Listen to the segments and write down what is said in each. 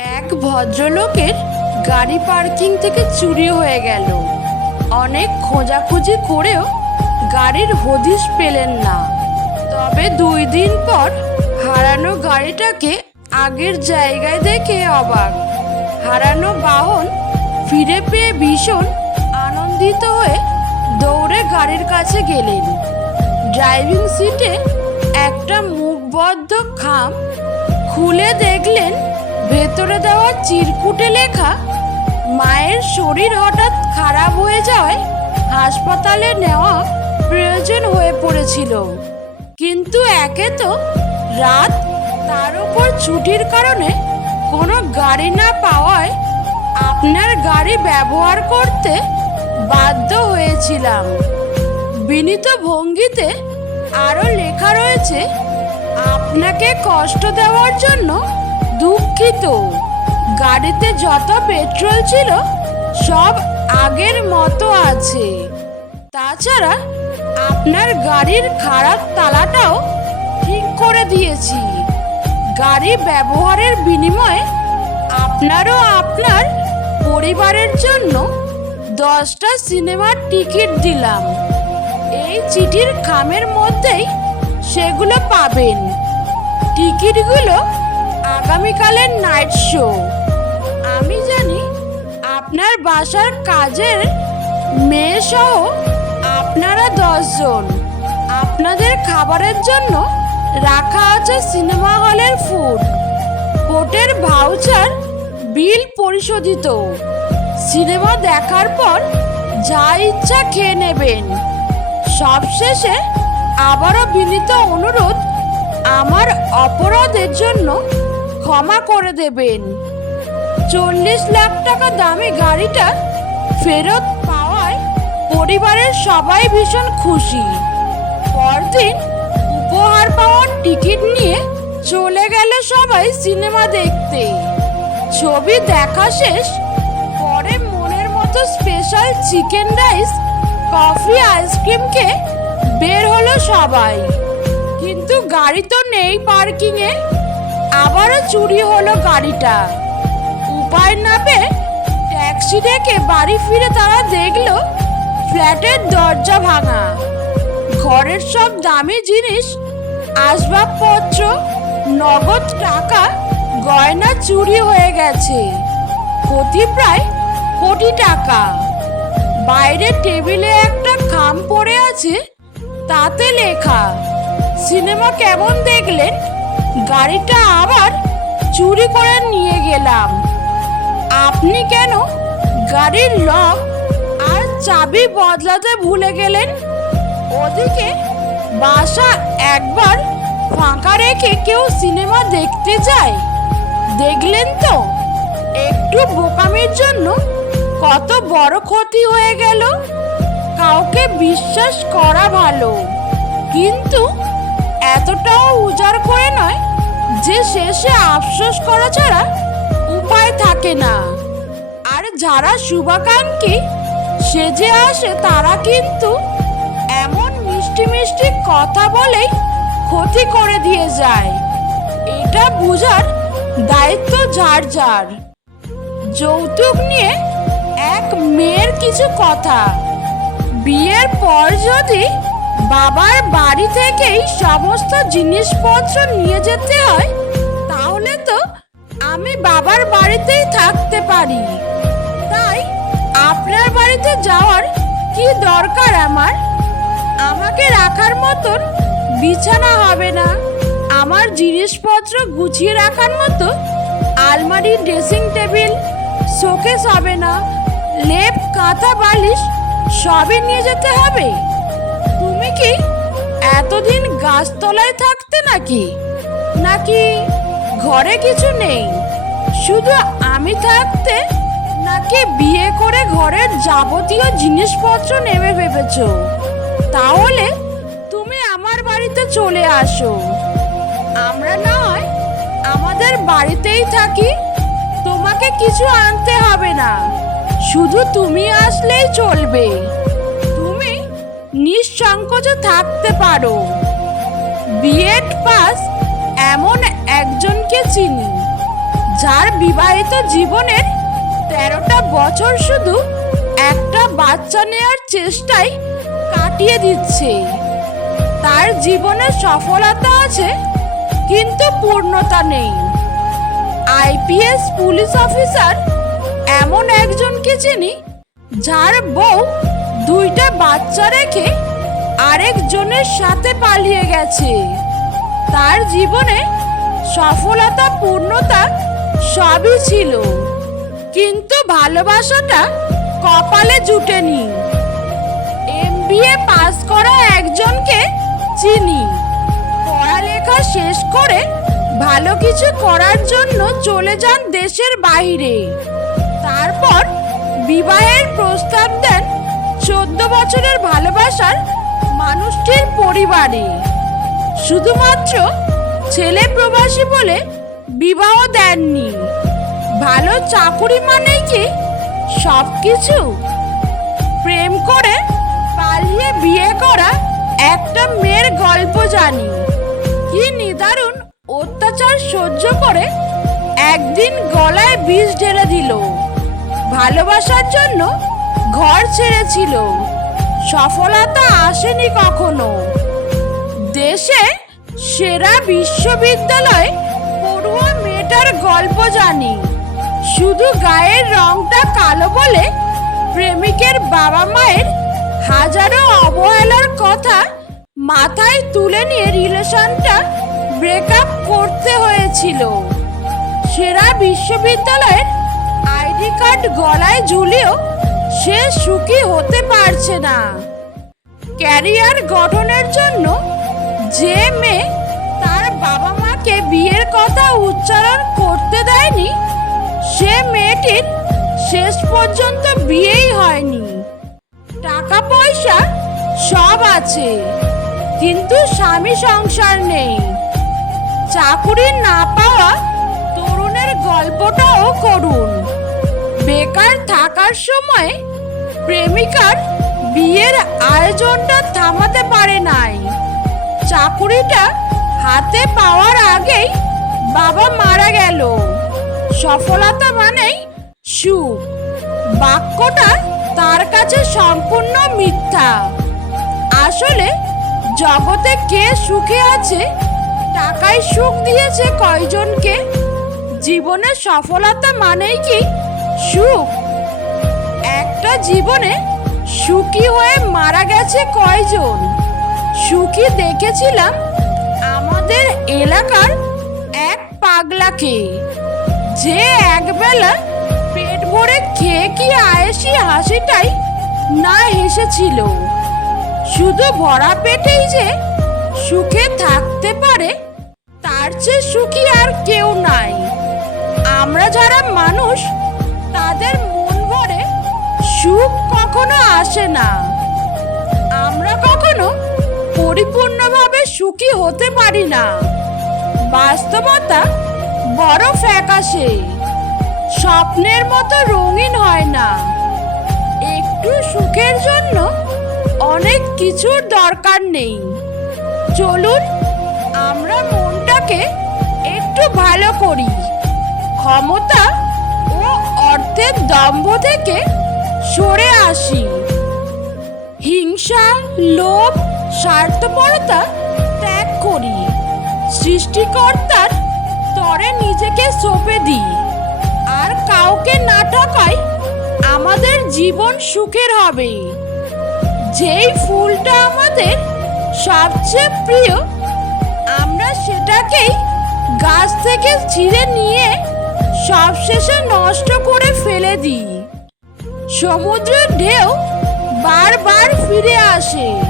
এক ভদ্রলোকের গাড়ি পার্কিং থেকে চুরি হয়ে গেল। অনেক খোঁজাখুঁজি করেও গাড়ির হদিশ পেলেন না। তবে দুই দিন পর হারানো গাড়িটাকে আগের জায়গায় দেখে অবাক। হারানো বাহন ফিরে পেয়ে ভীষণ আনন্দিত হয়ে দৌড়ে গাড়ির কাছে গেলেন। ড্রাইভিং সিটে একটা মুখবদ্ধ খাম খুলে দেখলেন ভেতরে দেওয়া চিরকুটে লেখা, মায়ের শরীর হঠাৎ খারাপ হয়ে যাওয়ায় হাসপাতালে নেওয়া প্রয়োজন হয়ে পড়েছিল। কিন্তু একে তো রাত তার উপর ছুটির কারণে কোনো গাড়ি না পাওয়ায় আপনার গাড়ি ব্যবহার করতে বাধ্য হয়েছিলাম। বিনীত ভঙ্গিতে আরও লেখা রয়েছে, আপনাকে কষ্ট দেওয়ার জন্য দুঃখিত। গাড়িতে যত পেট্রোল ছিল, সব আগের মতো আছে। তাছাড়া আপনার গাড়ির খারাপ তালাটাও ঠিক করে দিয়েছি। গাড়ি ব্যবহারের বিনিময়ে আপনারও আপনার পরিবারের জন্য দশটা সিনেমার টিকিট দিলাম। এই চিঠির খামের মধ্যেই সেগুলো পাবেন। টিকিটগুলো আগামীকালের নাইট শো। আমি জানি আপনার বাসার কাজের মেয়ে সহ আপনারা দশজন। আপনাদের খাবারের জন্য রাখা আছে সিনেমা হলের ফুড। কোর্টের ভাউচার বিল পরিশোধিত। সিনেমা দেখার পর যা ইচ্ছা খেয়ে নেবেন। সবশেষে আবারও বিনীত অনুরোধ, আমার অপরাধের জন্য ক্ষমা করে দেবেন। চল্লিশ লাখ টাকা দামি গাড়িটা ফেরত পাওয়ায় পরিবারের সবাই ভীষণ খুশি। পরদিন উপহার পাওয়ার টিকিট নিয়ে চলে গেল সবাই সিনেমা দেখতে। ছবি দেখা শেষ, পরে মনের মতো special chicken rice coffee ice cream আইসক্রিমকে বের হলো সবাই। কিন্তু গাড়ি তো নেই পার্কিংয়ে আবারও চুরি হলো গাড়িটা। উপায় না পেয়ে ট্যাক্সি ডেকে বাড়ি ফিরে তারা দেখল ফ্ল্যাটের দরজা ভাঙা। ঘরের সব দামি জিনিস, আসবাবপত্র, নগদ টাকা, গয়না চুরি হয়ে গেছে। ক্ষতি প্রায় কোটি টাকা। বাইরে টেবিলে একটা খাম পড়ে আছে, তাতে লেখা, সিনেমা কেমন দেখলেন? গাড়িটা আবার চুরি করে নিয়ে গেলাম। আপনি কেন গাড়ির লক আর চাবি বদলাতে ভুলে গেলেন? ওদিকে বাসা একবার ফাঁকা রেখে কেউ সিনেমা দেখতে যায়। দেখলেন তো? একটু বোকামির জন্য কত বড় ক্ষতি হয়ে গেল। কাউকে বিশ্বাস করা ভালো। কিন্তু এতটাও উজাড় করে নয় যে শেষে আফসোস করা ছাড়া উপায় থাকে না। আর যারা শুভাকাঙ্ক্ষী সেজে আসে তারা কিন্তু এমন মিষ্টি মিষ্টি কথা বলেই ক্ষতি করে দিয়ে যায়। এটা বুঝার দায়িত্ব যার যার। যৌতুক নিয়ে এক মেয়ের কিছু কথা। বিয়ের পর যদি বাবার বাড়ি থেকেই সমস্ত জিনিসপত্র নিয়ে যেতে হয়, তাহলে তো আমি বাবার বাড়িতেই থাকতে পারি। তাই আপনার বাড়িতে যাওয়ার কি দরকার আমার? আমাকে রাখার মতন বিছানা হবে না। আমার জিনিসপত্র গুছিয়ে রাখার মতো আলমারি, ড্রেসিং টেবিল, শোকেস হবে না। লেপ, কাঁথা, বালিশ সবই নিয়ে যেতে হবে? কি? এতদিন গাছতলায় থাকতে নাকি? নাকি ঘরে কিছু নেই? শুধু আমি থাকতে? নাকি বিয়ে করে ঘরের যাবতীয় জিনিসপত্র নেমে ভেবেছো? তাহলে তুমি আমার বাড়িতে চলে আসো। আমরা নয় আমাদের বাড়িতেই থাকি। তোমাকে কিছু আনতে হবে না। শুধু তুমি আসলেই চলবে। নিঃসংকোচে থাকতে পারো। বিএড পাস এমন একজনকে চিনি, যার বিবাহিত জীবনের তেরোটা বছর শুধু একটা বাচ্চা নেওয়ার চেষ্টায় কাটিয়ে দিচ্ছে। তার জীবনে সফলতা আছে, কিন্তু পূর্ণতা নেই। আইপিএস পুলিশ অফিসার এমন একজনকে চিনি, যার বউ দুইটা বাচ্চা রেখে আরেকজনের সাথে পালিয়ে গেছে। তার জীবনে সফলতা, পূর্ণতা সবই ছিল। কিন্তু ভালোবাসাটা কপালে জুটেনি। এমবিএ পাস করা একজনকে চিনি। পড়ালেখা শেষ করে ভালো কিছু করার জন্য চলে যান দেশের বাইরে। তারপর বিবাহের প্রস্তাব দেন চোদ্দ বছরের ভালোবাসার মানুষটির পরিবারে। শুধুমাত্র ছেলে প্রবাসী বলে বিবাহ দেননি। ভালো চাকুরি মানে কি সব কিছু প্রেম করে পালিয়ে বিয়ে করা একটা মেয়ের গল্প জানি। কি নিদারুণ অত্যাচার সহ্য করে একদিন গলায় বিষ ঢেলে দিল। ভালোবাসার জন্য ঘর ছেড়েছিল। সফলতা আসেনি কখনো। দেশে সেরা বিশ্ববিদ্যালয় পড়ুয়া মেয়েটার গল্প জানি। শুধু গায়ের রংটা কালো বলে প্রেমিকের বাবা মায়ের হাজারো অবহেলার কথা মাথায় তুলে নিয়ে রিলেশনটা ব্রেকআপ করতে হয়েছিল। সেরা বিশ্ববিদ্যালয়ের আইডি কার্ড গলায় ঝুলিয়েও সে সুখী হতে পারছে না। ক্যারিয়ার গঠনের জন্য যে মেয়ে তার বাবা মাকে বিয়ের কথা উচ্চারণ করতে দেয়নি, সে মেয়েটির শেষ পর্যন্ত বিয়েই হয়নি। টাকা পয়সা সব আছে, কিন্তু স্বামী সংসার নেই। চাকুরি না পাওয়া তরুণের গল্পটাও করুন। বেকার থাকার সময় প্রেমিকার বিয়ের আয়োজনটা থামাতে পারে নাই। চাকুরিটা হাতে পাওয়ার আগেই বাবা মারা গেল। সফলতা মানেই সুখ। বাক্যটা তার কাছে সম্পূর্ণ মিথ্যা। আসলে জগতে কে সুখে আছে, টাকায় সুখ দিয়েছে কয়জনকে? জীবনে সফলতা মানেই কি সুখ? জীবনে সুখী হয়ে মারা গেছে কয়জন? সুখী দেখেছিলাম আমাদের এলাকার এক পাগলাকে, যে একবেলা পেট ভরে খেয়ে কি আয়েসি হাসিটাই না হেসেছিল। শুধু ভরা পেটেই যে সুখে থাকতে পারে, তার চেয়ে সুখী আর কেউ নাই। আমরা যারা মানুষ, তাদের মন ভরে সুখ কখনো আসে না। আমরা কখনো পরিপূর্ণভাবে সুখী হতে পারি না। বাস্তবতা বড় ফ্যাকাশে। স্বপ্নের মতো রঙিন হয় না। একটু সুখের জন্য অনেক কিছুর দরকার নেই। চলুন, আমরা মনটাকে একটু ভালো করি। ক্ষমতা ও অর্থের দম্ভ থেকে সরে আসি। হিংসা, লোভ, স্বার্থপরতা ত্যাগ করি। সৃষ্টিকর্তার তরে নিজেকে সঁপে দিই। আর কাউকে না ঠকাই আমাদের জীবন সুখের হবে। যেই ফুলটা আমাদের সবচেয়ে প্রিয়, আমরা সেটাকেই গাছ থেকে ছিঁড়ে নিয়ে সবশেষে নষ্ট করে ফেলে দিই। সমুদ্রের ঢেউ বারবার ফিরে আসে।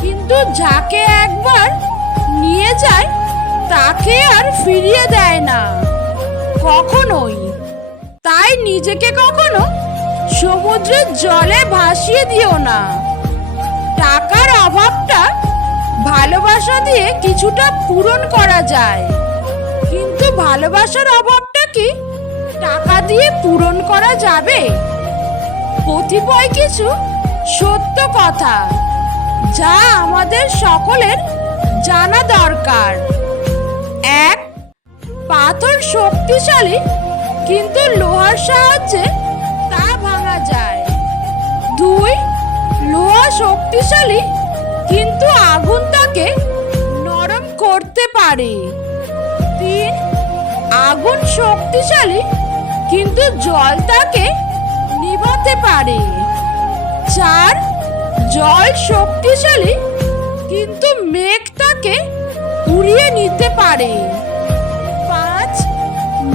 কিন্তু যাকে একবার নিয়ে যায়, তাকে আর ফিরিয়ে দেয় না। কখনোই। তাই নিজেকে কখনো সমুদ্রের জলে ভাসিয়ে দিও না। টাকার অভাবটা ভালোবাসা দিয়ে কিছুটা পূরণ করা যায়। কিন্তু ভালোবাসার অভাবটা কি টাকা দিয়ে পূরণ করা যাবে? কতিপয় কিছু সত্য কথা যা আমাদের সকলের জানা দরকার। এক, পাথর শক্তিশালী, কিন্তু লোহার সাহায্যে তা ভাঙা যায়। দুই, লোহা শক্তিশালী, কিন্তু আগুন তাকে নরম করতে পারে। তিন, আগুন শক্তিশালী, কিন্তু জল তাকে নিভাতে পারে। চার জল শক্তিশালী, কিন্তু মেঘ তাকে উড়িয়ে নিতে পারে। পাঁচ,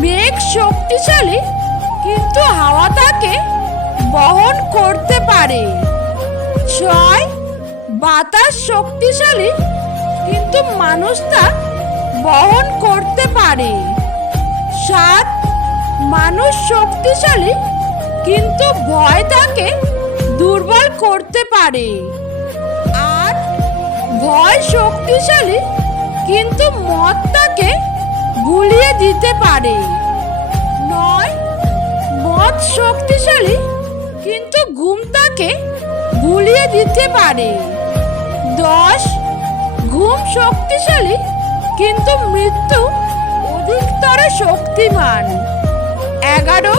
মেঘ শক্তিশালী, কিন্তু হাওয়া তাকে বহন করতে পারে। ছয়, বাতাস শক্তিশালী, কিন্তু মানুষ তা বহন করতে পারে। সাত, মানুষ শক্তিশালী কিন্তু ভয় তাকে দুর্বল করতে পারে। আর ভয় শক্তিশালী কিন্তু মদ তাকে ভুলিয়ে দিতে পারে। নয়, মদ শক্তিশালী কিন্তু ঘুম তাকে ভুলিয়ে দিতে পারে। দশ, ঘুম শক্তিশালী কিন্তু মৃত্যু অধিকতর শক্তিমান। এগারো,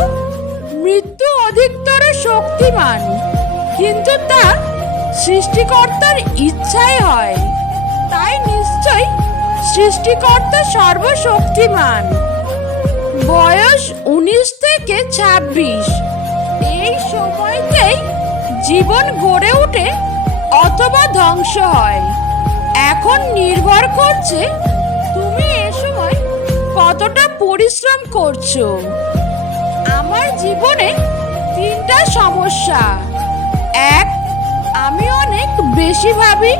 মৃত্যু অধিকতর শক্তিমান, কিন্তু তা সৃষ্টিকর্তার ইচ্ছাই হয়। তাই নিশ্চয় সৃষ্টিকর্তা সর্বশক্তিমান। বয়স উনিশ থেকে ছাব্বিশ। এই সময়তেই জীবন গড়ে ওঠে অথবা ধ্বংস হয়। এখন নির্ভর করছে তুমি এ সময় কতটা পরিশ্রম করছ। আমার জীবনে তিনটা সমস্যা। এক, আমি অনেক বেশি ভাবি।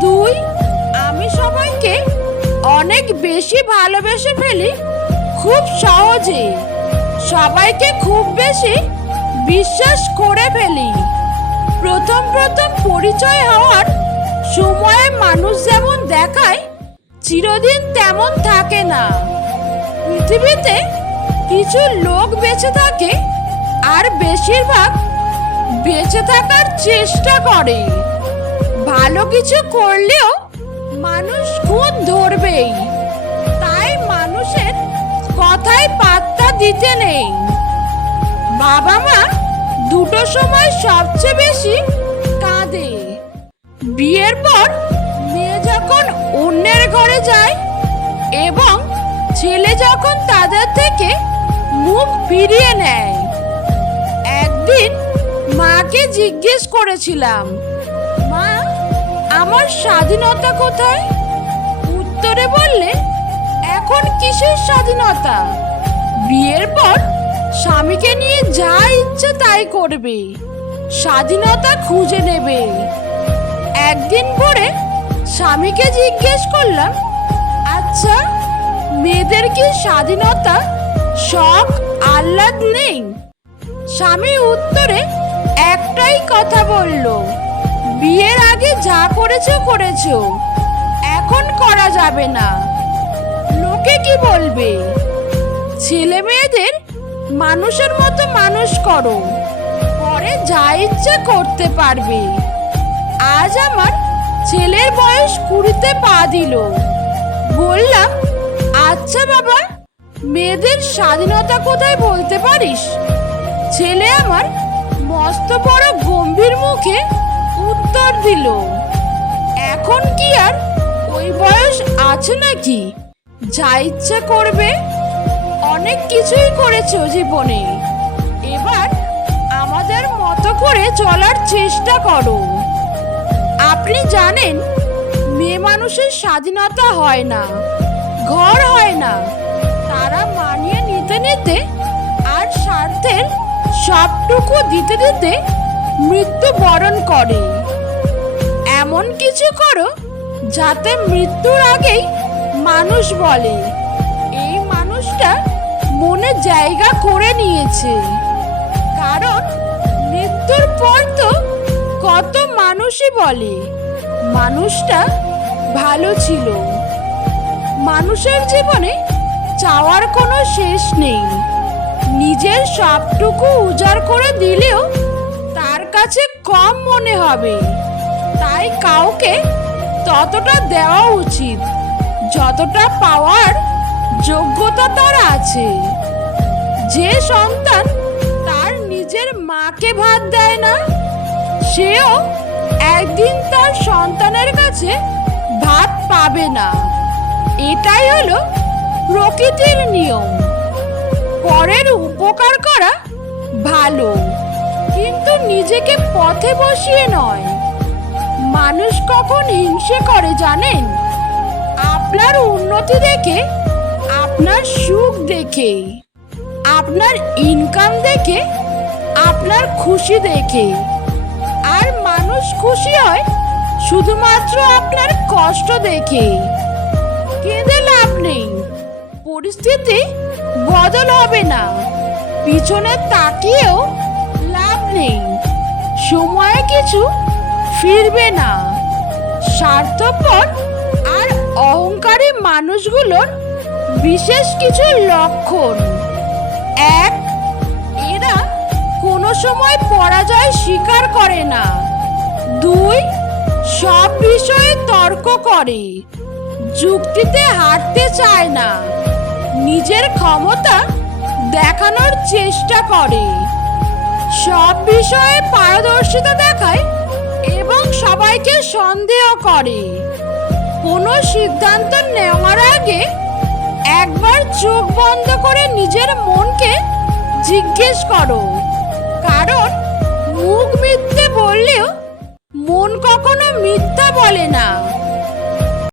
দুই, আমি সবাইকে অনেক বেশি ভালোবেসে ফেলি। খুব সহজে সবাইকে খুব বেশি বিশ্বাস করে ফেলি। প্রথম প্রথম পরিচয় হওয়ার সময়ে মানুষ যেমন দেখায়, চিরদিন তেমন থাকে না। পৃথিবীতে কিছু লোক বেঁচে থাকে আর বেশিরভাগ বেঁচে থাকার চেষ্টা করে। ভালো কিছু করলেও মানুষ খুন ধরবেই। তাই মানুষের কথায় পাত্তা দিতে নেই। বাবা মা দুটো সময় সবচেয়ে বেশি কাঁদে। বিয়ের পর মেয়ে যখন অন্যের ঘরে যায় এবং ছেলে যখন তাদের থেকে মুখ ফিরিয়ে নেয় একদিন মাকে জিজ্ঞেস করেছিলাম, মা, আমার স্বাধীনতা কোথায়? উত্তরে বললে, এখন কিসের স্বাধীনতা? বিয়ের পর স্বামীকে নিয়ে যা ইচ্ছে তাই করবে, স্বাধীনতা খুঁজে নেবে। একদিন পরে স্বামীকে জিজ্ঞেস করলাম আচ্ছা মেয়েদের কি স্বাধীনতা শখ, আহ্লাদ নেই? স্বামী উত্তরে একটাই কথা বলল, বিয়ের আগে যা করেছ করেছ, এখন করা যাবে না। লোকে কি বলবে? ছেলে মেয়েদের মানুষের মতো মানুষ করো, পরে যা ইচ্ছে করতে পারবে। আজ আমার ছেলের বয়স কুড়িতে পা দিল। বললাম আচ্ছা বাবা, মেয়েদের স্বাধীনতা কোথায় বলতে পারিস? ছেলে আমার মস্ত বড় গম্ভীর মুখে উত্তর দিল, এখন কি আর ওই বয়স আছে নাকি? যা ইচ্ছা করবে, অনেক কিছুই করেছ জীবনে। এবার আমাদের মতো করে চলার চেষ্টা করো। আপনি জানেন, মেয়ে মানুষের স্বাধীনতা হয় না, ঘর হয় না। তারা মানিয়ে নিতে নিতে আর স্বার্থের সবটুকু দিতে দিতে মৃত্যু বরণ করে। এমন কিছু করো যাতে মৃত্যুর আগেই মানুষ বলে। এই মানুষটা মনে জায়গা করে নিয়েছে। কারণ মৃত্যুর পর তো কত মানুষই বলে। মানুষটা ভালো ছিল। মানুষের জীবনে চাওয়ার কোনো শেষ নেই। নিজের সবটুকু উজাড় করে দিলেও তার কাছে কম মনে হবে। তাই কাউকে ততটা দেওয়া উচিত, যতটা পাওয়ার যোগ্যতা তার আছে। যে সন্তান তার নিজের মাকে ভাত দেয় না, সেও একদিন তার সন্তানের কাছে ভাত পাবে না। এটাই হলো প্রকৃতির নিয়ম। পরের উপকার করা ভালো। কিন্তু নিজেকে পথে বসিয়ে নয়। মানুষ কখন হিংসে করে জানেন? আপনার উন্নতি দেখে, আপনার সুখ দেখে, আপনার ইনকাম দেখে, আপনার খুশি দেখে। আর মানুষ খুশি হয় শুধুমাত্র আপনার কষ্ট দেখে। কেঁদে লাভ নেই। পরিস্থিতি বদল হবে না। পিছনে তাকিয়েও লাভ নেই। সময়ে কিছু ফিরবে না। স্বার্থপর আর অহংকারী মানুষগুলোর বিশেষ কিছু লক্ষণ। এক, এরা কোনো সময় পরাজয় স্বীকার করে না। দুই, সব বিষয়ে তর্ক করে। যুক্তিতে হারতে চায় না। নিজের ক্ষমতা দেখানোর চেষ্টা করে। সব বিষয়ে পারদর্শিতা দেখায় এবং সবাইকে সন্দেহ করে। কোনো সিদ্ধান্ত নেওয়ার আগে একবার চোখ বন্ধ করে নিজের মনকে জিজ্ঞেস করো। কারণ মুখ মিথ্যে বললেও মন কখনো মিথ্যা বলে না।